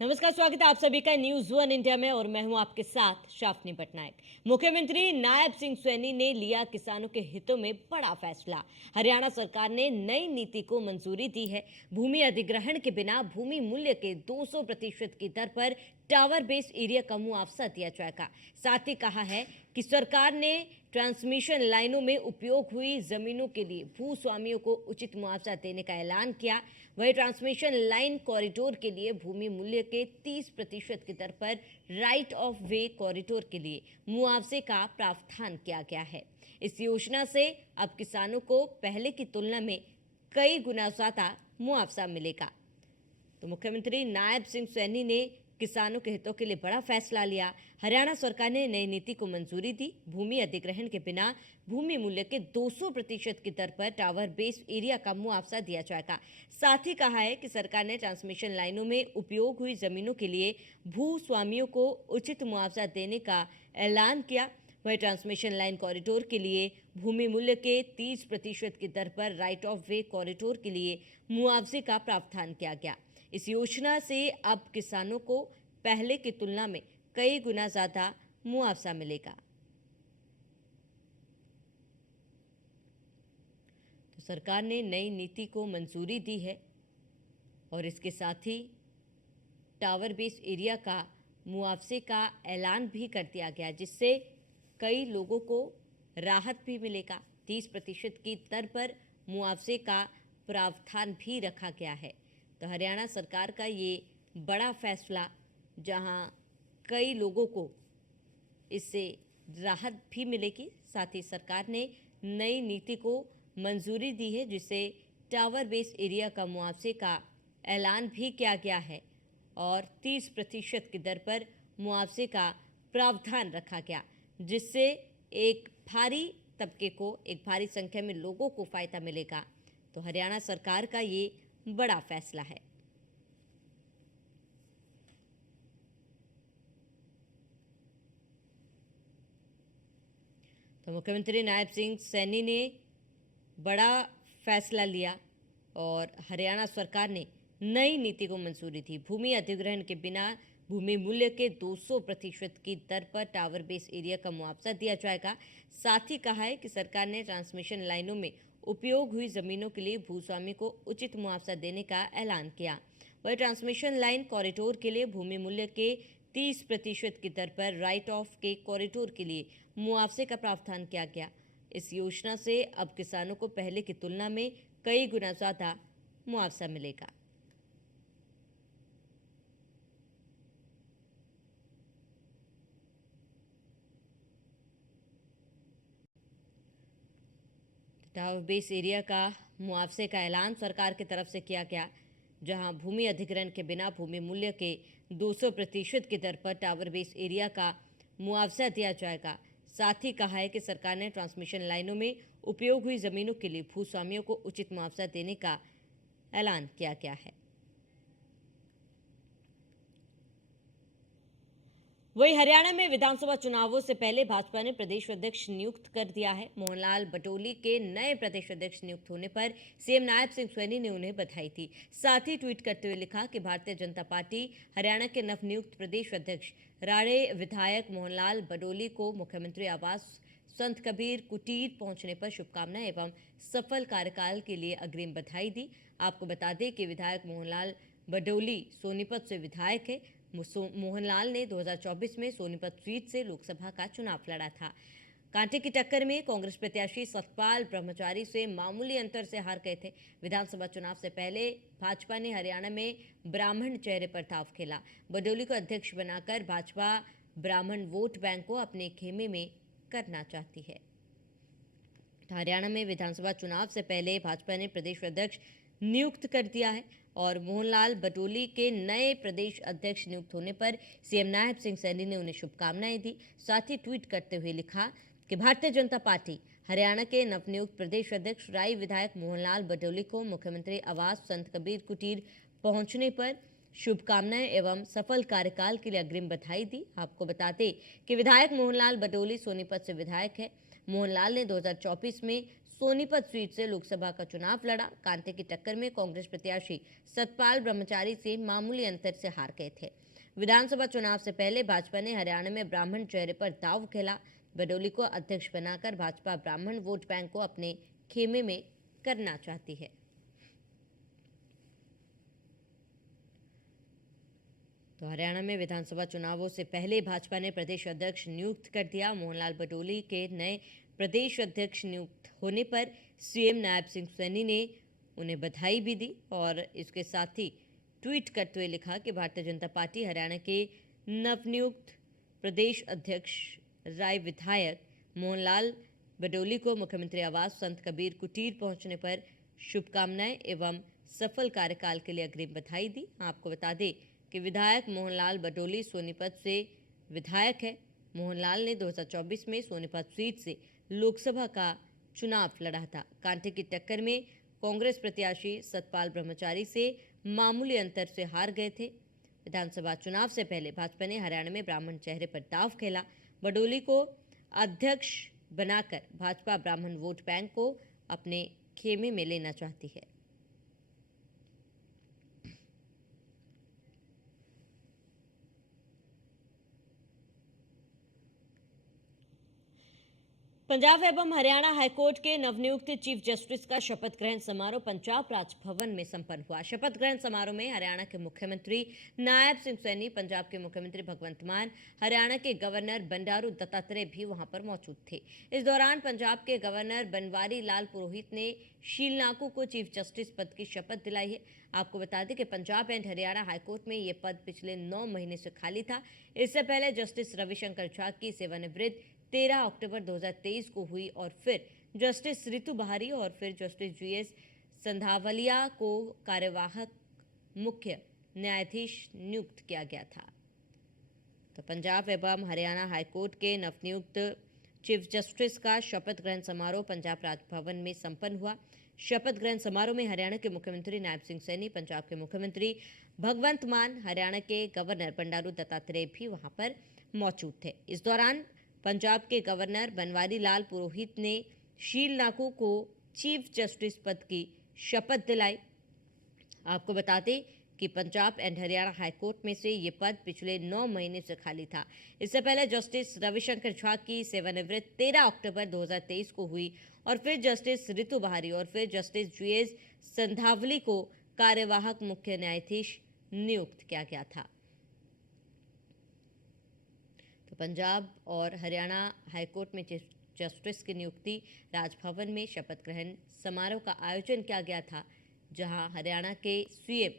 नमस्कार, स्वागत है आप सभी का न्यूज वन इंडिया में और मैं हूं आपके साथ शाफनी पटनायक। मुख्यमंत्री नायब सिंह सैनी ने लिया किसानों के हितों में बड़ा फैसला। हरियाणा सरकार ने नई नीति को मंजूरी दी है। भूमि अधिग्रहण के बिना भूमि मूल्य के 200% की दर पर टावर बेस्ड एरिया का मुआवजा दिया जाएगा। साथ ही कहा है कि सरकार ने ट्रांसमिशन लाइनों में उपयोग हुई जमीनों के लिए भूस्वामियों को उचित मुआवजा देने का ऐलान किया। वही ट्रांसमिशन लाइन कॉरिडोर के लिए भूमि मूल्य के 30% की दर पर राइट ऑफ वे कॉरिडोर के लिए मुआवजे का प्रावधान किया गया है। इस योजना से अब किसानों को पहले की तुलना में कई गुना ज्यादा मुआवजा मिलेगा। तो मुख्यमंत्री नायब सिंह सैनी ने किसानों के हितों के लिए बड़ा फैसला लिया। हरियाणा सरकार ने नई नीति को मंजूरी दी। भूमि अधिग्रहण के बिना भूमि मूल्य के 200% की दर पर टावर बेस्ड एरिया का मुआवजा दिया जाएगा। साथ ही कहा है कि सरकार ने ट्रांसमिशन लाइनों में उपयोग हुई जमीनों के लिए भूस्वामियों को उचित मुआवजा देने का ऐलान किया। वही ट्रांसमिशन लाइन कॉरिडोर के लिए भूमि मूल्य के 30% की दर पर राइट ऑफ वे कॉरिडोर के लिए मुआवजे का प्रावधान किया गया। इस योजना से अब किसानों को पहले की तुलना में कई गुना ज्यादा मुआवजा मिलेगा। तो सरकार ने नई नीति को मंजूरी दी है और इसके साथ ही टावर बेस्ड एरिया का मुआवजे का ऐलान भी कर दिया गया, जिससे कई लोगों को राहत भी मिलेगा। 30% की दर पर मुआवजे का प्रावधान भी रखा गया है। तो हरियाणा सरकार का ये बड़ा फैसला, जहां कई लोगों को इससे राहत भी मिलेगी। साथ ही सरकार ने नई नीति को मंजूरी दी है, जिससे टावर बेस्ड एरिया का मुआवजे का ऐलान भी किया गया है और 30% की दर पर मुआवजे का प्रावधान रखा गया, जिससे एक भारी तबके को, एक भारी संख्या में लोगों को फायदा मिलेगा। तो हरियाणा सरकार का ये बड़ा फैसला है। तो मुख्यमंत्री नायब सिंह सैनी ने बड़ा फैसला लिया और हरियाणा सरकार ने नई नीति को मंजूरी दी। भूमि अधिग्रहण के बिना भूमि मूल्य के 200% की दर पर टावर बेस्ड एरिया का मुआवजा दिया जाएगा। साथ ही कहा है कि सरकार ने ट्रांसमिशन लाइनों में उपयोग हुई जमीनों के लिए भूस्वामी को उचित मुआवजा देने का ऐलान किया। वही ट्रांसमिशन लाइन कॉरिडोर के लिए भूमि मूल्य के 30% की दर पर राइट ऑफ के कॉरिडोर के लिए मुआवजे का प्रावधान किया गया। इस योजना से अब किसानों को पहले की तुलना में कई गुना ज्यादा मुआवजा मिलेगा। टावर बेस एरिया का मुआवजे का ऐलान सरकार की तरफ से किया गया, जहां भूमि अधिग्रहण के बिना भूमि मूल्य के 200% की दर पर टावर बेस एरिया का मुआवजा दिया जाएगा। साथ ही कहा है कि सरकार ने ट्रांसमिशन लाइनों में उपयोग हुई जमीनों के लिए भूस्वामियों को उचित मुआवजा देने का ऐलान किया गया है। वहीं हरियाणा में विधानसभा चुनावों से पहले भाजपा ने प्रदेश अध्यक्ष नियुक्त कर दिया है। मोहनलाल बटोली के नए प्रदेश अध्यक्ष नियुक्त होने पर सीएम नायब सिंह सैनी ने उन्हें बधाई दी। साथ ही ट्वीट करते हुए लिखा कि भारतीय जनता पार्टी हरियाणा के नवनियुक्त प्रदेश अध्यक्ष राणे विधायक मोहनलाल बटोली को मुख्यमंत्री आवास संत कबीर कुटीर पहुंचने पर शुभकामनाएं एवं सफल कार्यकाल के लिए अग्रिम बधाई दी। आपको बता दें कि विधायक मोहनलाल बडोली सोनीपत से विधायक है। मोहनलाल ने 2024 में सोनीपत सीट से लोकसभा का चुनाव लड़ा था। कांटे की टक्कर में कांग्रेस प्रत्याशी सतपाल ब्रह्मचारी से मामूली अंतर से हार गए थे। विधानसभा चुनाव से पहले भाजपा ने हरियाणा में ब्राह्मण चेहरे पर दांव खेला। बडोली को अध्यक्ष बनाकर भाजपा ब्राह्मण वोट बैंक को अपने खेमे में करना चाहती है। हरियाणा में विधानसभा चुनाव से पहले भाजपा ने प्रदेश अध्यक्ष नियुक्त कर दिया है और मोहनलाल बटोली के नए प्रदेश अध्यक्ष नियुक्त होने पर सीएम नायब सिंह सैनी ने उन्हें शुभकामनाएं दी। साथ ही ट्वीट करते हुए लिखा कि भारतीय जनता पार्टी हरियाणा के नवनियुक्त प्रदेश अध्यक्ष राई विधायक मोहनलाल बटोली को मुख्यमंत्री आवास संत कबीर कुटीर पहुंचने पर शुभकामनाएं एवं सफल कार्यकाल के लिए अग्रिम बधाई दी। आपको बताते कि विधायक मोहनलाल बटोली सोनीपत से विधायक है। मोहनलाल ने 2024 में सोनीपत सीट से लोकसभा का चुनाव लड़ा। कांटे की टक्कर में कांग्रेस प्रत्याशी सतपाल ब्रह्मचारी से मामूली अंतर से हार गए थे। विधानसभा चुनाव से पहले भाजपा ने हरियाणा में ब्राह्मण चेहरे पर दांव खेला। बडोली को अध्यक्ष बनाकर भाजपा ब्राह्मण वोट बैंक को अपने खेमे में करना चाहती है। तो हरियाणा में विधानसभा चुनावों से पहले भाजपा ने प्रदेश अध्यक्ष नियुक्त कर दिया। मोहनलाल बडोली के नए प्रदेश अध्यक्ष नियुक्त होने पर सीएम नायब सिंह सैनी ने उन्हें बधाई भी दी और इसके साथ ही ट्वीट करते हुए लिखा कि भारतीय जनता पार्टी हरियाणा के नवनियुक्त प्रदेश अध्यक्ष राय विधायक मोहनलाल बडोली को मुख्यमंत्री आवास संत कबीर कुटीर पहुंचने पर शुभकामनाएं एवं सफल कार्यकाल के लिए अग्रिम बधाई दी। आपको बता दें कि विधायक मोहनलाल बडोली सोनीपत से विधायक है। मोहनलाल ने 2024 में सोनीपत सीट से लोकसभा का चुनाव लड़ा था। कांटे की टक्कर में कांग्रेस प्रत्याशी सतपाल ब्रह्मचारी से मामूली अंतर से हार गए थे। विधानसभा चुनाव से पहले भाजपा ने हरियाणा में ब्राह्मण चेहरे पर दांव खेला। बडोली को अध्यक्ष बनाकर भाजपा ब्राह्मण वोट बैंक को अपने खेमे में लेना चाहती है। पंजाब एवं हरियाणा हाईकोर्ट के नवनियुक्त चीफ जस्टिस का शपथ ग्रहण समारोह पंजाब राजभवन में संपन्न हुआ। शपथ ग्रहण समारोह में हरियाणा के मुख्यमंत्री नायब सिंह सैनी, पंजाब के मुख्यमंत्री भगवंत मान, हरियाणा के गवर्नर बंडारू दत्तात्रेय भी वहां पर मौजूद थे। इस दौरान पंजाब के गवर्नर बनवारी लाल पुरोहित ने शील नाकू को चीफ जस्टिस पद की शपथ दिलाई है। आपको बता दें कि पंजाब एंड हरियाणा हाईकोर्ट में यह पद पिछले 9 महीने से खाली था। इससे पहले जस्टिस रविशंकर झा की सेवानिवृत्ति 13 अक्टूबर 2023 को हुई और फिर जस्टिस रितु बहारी और फिर जस्टिस जीएस संधावलिया को कार्यवाहक मुख्य न्यायाधीश नियुक्त किया गया था। तो पंजाब एवं हरियाणा हाईकोर्ट के नवनियुक्त चीफ जस्टिस का शपथ ग्रहण समारोह पंजाब राजभवन में संपन्न हुआ। शपथ ग्रहण समारोह में हरियाणा के मुख्यमंत्री नायब सिंह सैनी, पंजाब के मुख्यमंत्री भगवंत मान, हरियाणा के गवर्नर बंडारू दत्तात्रेय भी वहां पर मौजूद थे। इस दौरान पंजाब के गवर्नर बनवारी लाल पुरोहित ने शील नाकू को चीफ जस्टिस पद की शपथ दिलाई। आपको बता दें कि पंजाब एंड हरियाणा हाईकोर्ट में से ये पद पिछले 9 महीने से खाली था। इससे पहले जस्टिस रविशंकर झा की सेवानिवृत्ति 13 अक्टूबर 2023 को हुई और फिर जस्टिस रितु बहारी और फिर जस्टिस जीएस संधावली को कार्यवाहक मुख्य न्यायाधीश नियुक्त किया गया था। तो पंजाब और हरियाणा हाईकोर्ट में चीफ जस्टिस की नियुक्ति राजभवन में शपथ ग्रहण समारोह का आयोजन किया गया था, जहां हरियाणा के सीएम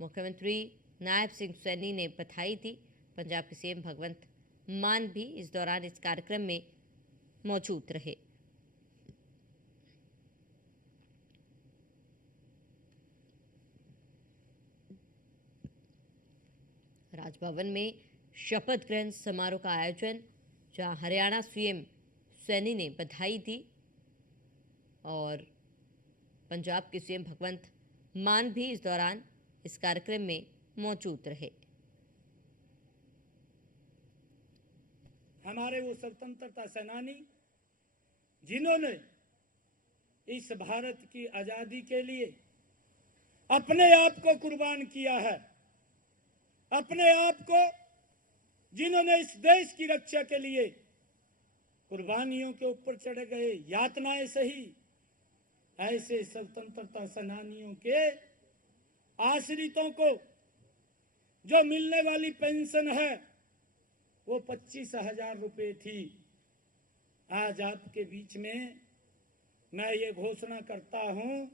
मुख्यमंत्री नायब सिंह सैनी ने बधाई दी। पंजाब के सीएम भगवंत मान भी इस दौरान इस कार्यक्रम में मौजूद रहे। राजभवन में शपथ ग्रहण समारोह का आयोजन, जहां हरियाणा सीएम सैनी ने बधाई दी और पंजाब के सीएम भगवंत मान भी इस दौरान इस कार्यक्रम में मौजूद रहे। हमारे वो स्वतंत्रता सेनानी जिन्होंने इस भारत की आजादी के लिए अपने आप को कुर्बान किया है, अपने आप को जिन्होंने इस देश की रक्षा के लिए कुर्बानियों के ऊपर चढ़ गए, यातनाएं सही, ऐसे स्वतंत्रता सेनानियों के आश्रितों को जो मिलने वाली पेंशन है वो 25,000 रुपए थी। आज आपके बीच में मैं ये घोषणा करता हूं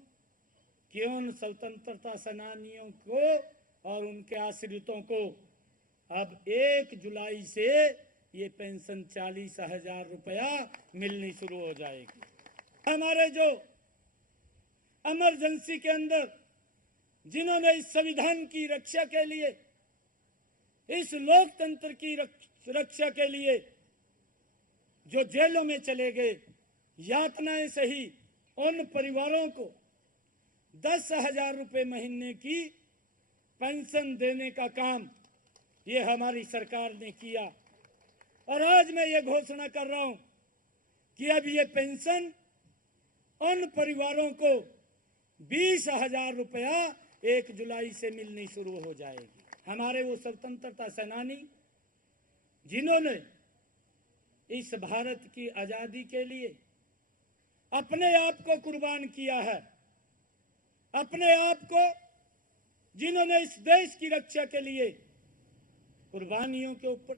कि उन स्वतंत्रता सेनानियों को और उनके आश्रितों को अब 1 जुलाई से ये पेंशन 40,000 रुपया मिलनी शुरू हो जाएगी। हमारे जो इमरजेंसी के अंदर जिन्होंने इस संविधान की रक्षा के लिए, इस लोकतंत्र की रक्षा के लिए जो जेलों में चले गए, यातनाएं सही, उन परिवारों को 10,000 रुपए महीने की पेंशन देने का काम ये हमारी सरकार ने किया। और आज मैं ये घोषणा कर रहा हूं कि अब ये पेंशन उन परिवारों को 20,000 रुपया 1 जुलाई से मिलनी शुरू हो जाएगी। हमारे वो स्वतंत्रता सेनानी जिन्होंने इस भारत की आजादी के लिए अपने आप को कुर्बान किया है, अपने आप को जिन्होंने इस देश की रक्षा के लिए कुर्बानियों के ऊपर